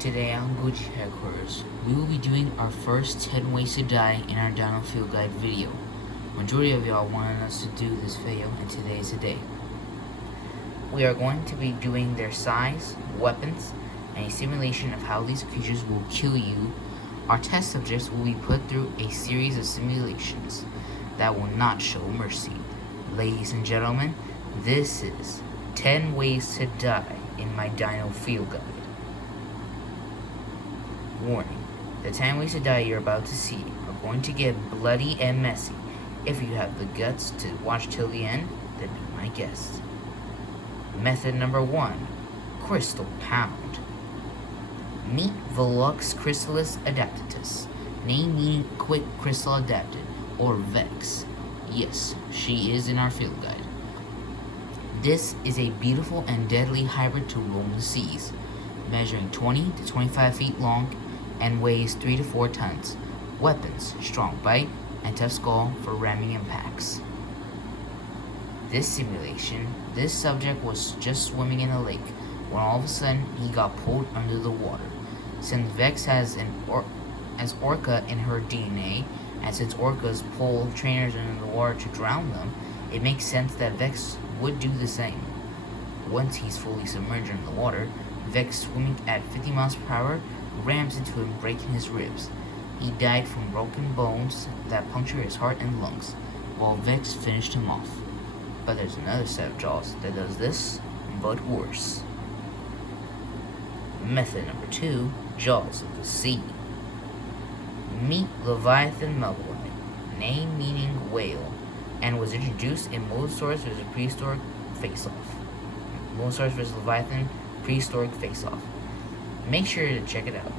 Today on Gucci Headquarters, we will be doing our first 10 ways to die in our Dino Field Guide video. Majority of y'all wanted us to do this video, and today is the day. We are going to be doing their size, weapons, and a simulation of how these creatures will kill you. Our test subjects will be put through a series of simulations that will not show mercy. Ladies and gentlemen, this is 10 ways to die in my Dino Field Guide. Warning, the 10 ways to die you're about to see are going to get bloody and messy. If you have the guts to watch till the end, then be my guest. Method number 1, Crystal Pound. Meet Velux Chrysalis Adaptatus, name meaning quick crystal adapted, or VEX. Yes, she is in our field guide. This is a beautiful and deadly hybrid to roam the seas, measuring 20 to 25 feet long and weighs 3 to 4 tons. Weapons, strong bite, and tough skull for ramming impacts. This simulation, this subject was just swimming in a lake when all of a sudden he got pulled under the water. Since Vex has orca in her DNA, and since orcas pull trainers into the water to drown them, it makes sense that Vex would do the same. Once he's fully submerged in the water, Vex, swimming at 50 miles per hour, rams into him, breaking his ribs. He died from broken bones that punctured his heart and lungs, while Vex finished him off. But there's another set of jaws that does this, but worse. Method number 2, Jaws of the Sea. Meet Leviathan Melbourne, name meaning whale, and was introduced in Mosasaurus vs. Prehistoric Face-Off. Mosasaurus vs. Leviathan Prehistoric Face-Off. Make sure to check it out.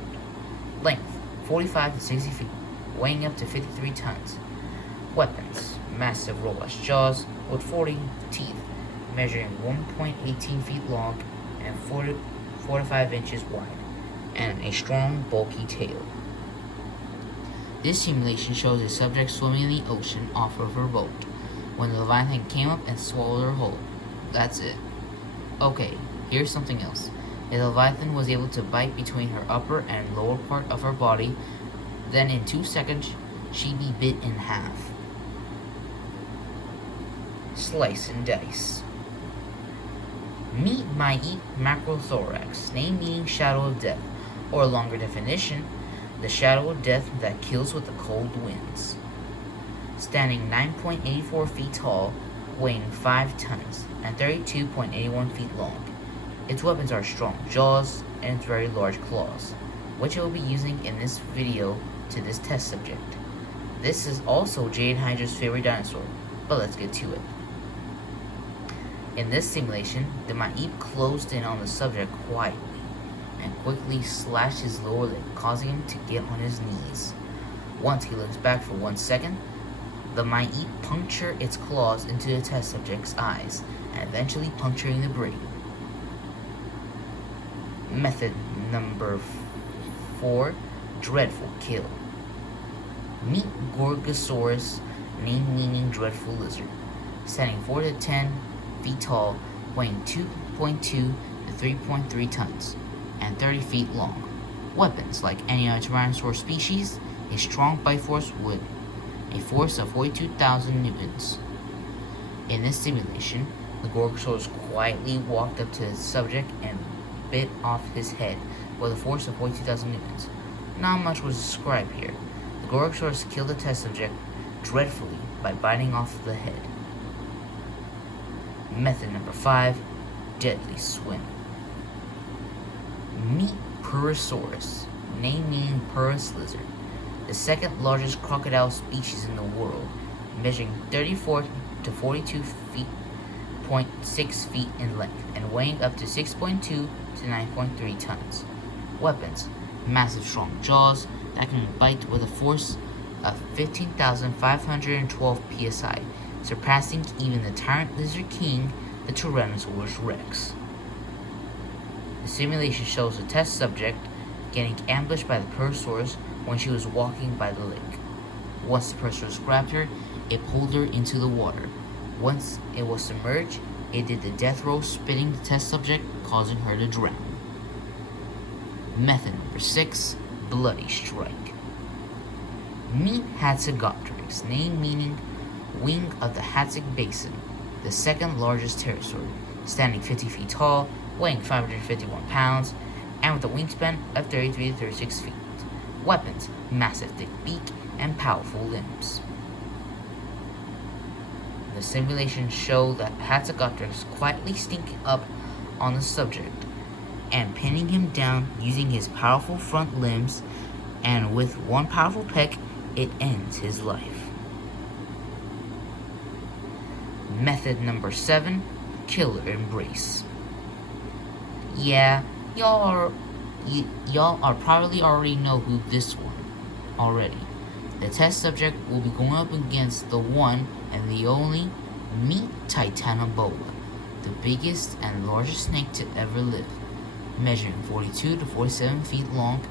Length, 45 to 60 feet, weighing up to 53 tons. Weapons, massive robust jaws with 40 teeth, measuring 1.18 feet long and 4 to 5 inches wide, and a strong, bulky tail. This simulation shows a subject swimming in the ocean off of her boat when the Leviathan came up and swallowed her whole. That's it. Okay, here's something else. The Leviathan was able to bite between her upper and lower part of her body, then in 2 seconds, she'd be bit in half. Slice and dice. Meet Maiit Macrothorax, name meaning shadow of death, or longer definition, the shadow of death that kills with the cold winds. Standing 9.84 feet tall, weighing 5 tons, and 32.81 feet long. Its weapons are strong jaws and its very large claws, which I will be using in this video to this test subject. This is also Jade Hydra's favorite dinosaur, but let's get to it. In this simulation, the Maiit closed in on the subject quietly and quickly slashed his lower leg, causing him to get on his knees. Once he looks back for 1 second, the Maiit punctured its claws into the test subject's eyes and eventually puncturing the brain. Method number 4, Dreadful Kill. Meet Gorgosaurus, name meaning dreadful lizard, standing 4 to 10 feet tall, weighing 2.2 to 3.3 tons, and 30 feet long. Weapons, like any other Tyrannosaur species, a strong bite force with a force of 42,000 newtons. In this simulation, the Gorgosaurus quietly walked up to the subject and bit off his head with a force of 42,000 newtons. Not much was described here. The Gorgosaurus killed the test subject dreadfully by biting off the head. Method number 5, Deadly Swim. Meet Purosaurus, name meaning Purus lizard, the second largest crocodile species in the world, measuring 34 to 42 feet, 0.6 feet in length, and weighing up to 6.2 to 9.3 tons. Weapons, massive strong jaws that can bite with a force of 15,512 psi, surpassing even the tyrant lizard king, the Tyrannosaurus Rex. The simulation shows the test subject getting ambushed by the Purosaurus when she was walking by the lake. Once the Purosaurus grabbed her, it pulled her into the water. Once it was submerged, it did the death roll, spitting the test subject, causing her to drown. Method number 6, Bloody Strike. Meet Hatzegopteryx, name meaning wing of the Hatzeg Basin, the second largest pterosaur, standing 50 feet tall, weighing 551 pounds, and with a wingspan of 33 to 36 feet. Weapons, massive thick beak and powerful limbs. The simulations show that Hatzegopteryx quietly sneaking up on the subject and pinning him down using his powerful front limbs, and with one powerful peck, it ends his life. Method number 7, Killer Embrace. Yeah, y'all are probably already know who this one already. The test subject will be going up against the one and the only Meet Titanoboa, the biggest and largest snake to ever live, measuring 42 to 47 feet long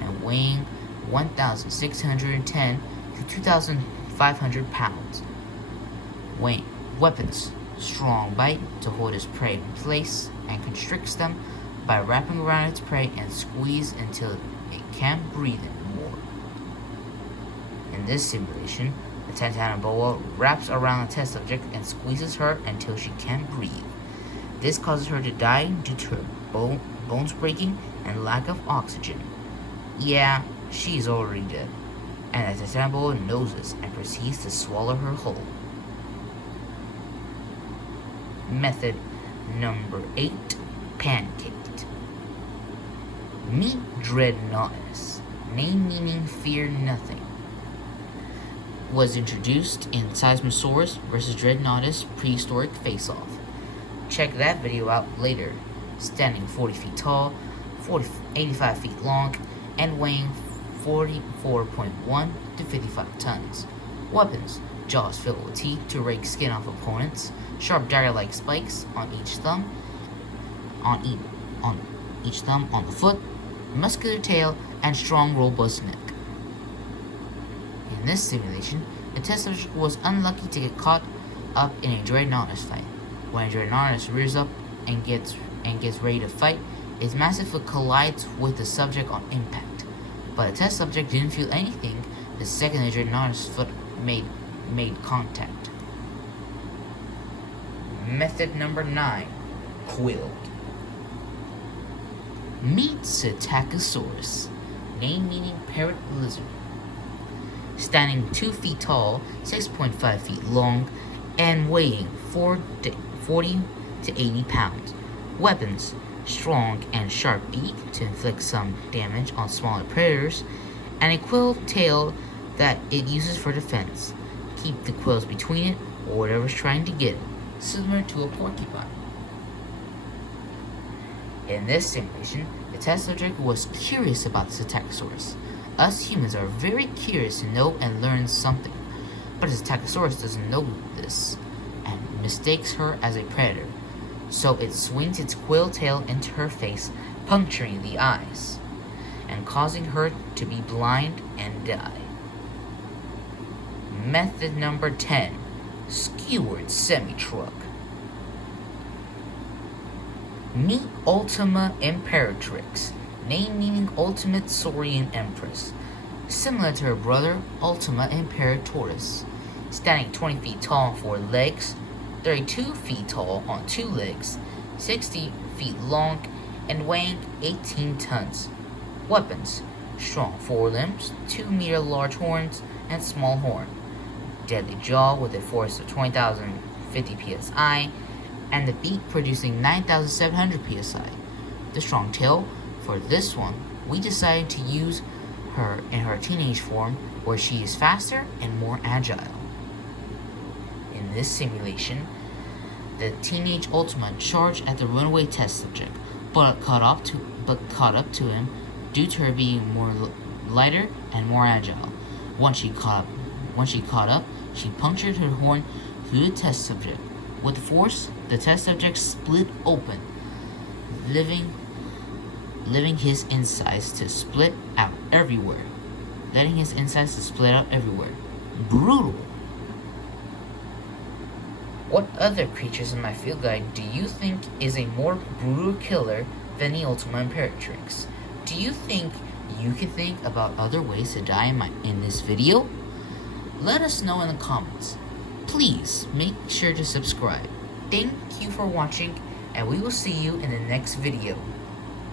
and weighing 1,610 to 2,500 pounds. Weapons, strong bite to hold its prey in place and constricts them by wrapping around its prey and squeeze until it can't breathe anymore. In this simulation, the Titanoboa wraps around the test subject and squeezes her until she can't breathe. This causes her to die due to her bones breaking and lack of oxygen. Yeah, she's already dead, and the Titanoboa knows this and proceeds to swallow her whole. Method number 8, Pancaked. Meet Dreadnoughtus, name meaning fear nothing. Was introduced in Seismosaurus vs. Dreadnoughtus Prehistoric Face-Off. Check that video out later. Standing 40 feet tall, 85 feet long, and weighing 44.1 to 55 tons. Weapons, jaws filled with teeth to rake skin off opponents, sharp dagger-like spikes on each thumb, on the foot, muscular tail, and strong robust neck. In this simulation, the test subject was unlucky to get caught up in a Dreadnoughtus fight. When a Dreadnoughtus rears up and gets ready to fight, its massive foot collides with the subject on impact. But the test subject didn't feel anything the second the Dreadnoughtus foot made contact. Method number 9, Quilled. Meet Psittacosaurus, name meaning parrot lizard. Standing 2 feet tall, 6.5 feet long, and weighing 40 to 80 pounds. Weapons, strong and sharp beak to inflict some damage on smaller predators, and a quilled tail that it uses for defense. Keep the quills between it or whatever's trying to get it, similar to a porcupine. In this simulation, the test subject was curious about the Psittacosaurus. Us humans are very curious to know and learn something, but the Psittacosaurus doesn't know this and mistakes her as a predator. So it swings its quill tail into her face, puncturing the eyes, and causing her to be blind and die. Method number 10, Skewered Semi-Truck. Meet Ultima Imperatrix, name meaning Ultimate Saurian Empress, similar to her brother Ultima Imperatoris, standing 20 feet tall on 4 legs, 32 feet tall on 2 legs, 60 feet long, and weighing 18 tons. Weapons, strong forelimbs, 2-meter large horns, and small horn. Deadly jaw with a force of 20,050 psi, and the beak producing 9,700 psi. The strong tail, for this one, we decided to use her in her teenage form, where she is faster and more agile. In this simulation, the teenage Ultima charged at the runaway test subject, but caught up to him due to her being more lighter and more agile. Once she caught up, she punctured her horn through the test subject. With force, the test subject split open, leaving his insides to split out everywhere. Brutal. What other creatures in my field guide do you think is a more brutal killer than the Ultima Imperatrix? Do Do you think you can think about other ways to die in this video? Let us know in the comments. Please make sure to subscribe. Thank you for watching, and we will see you in the next video.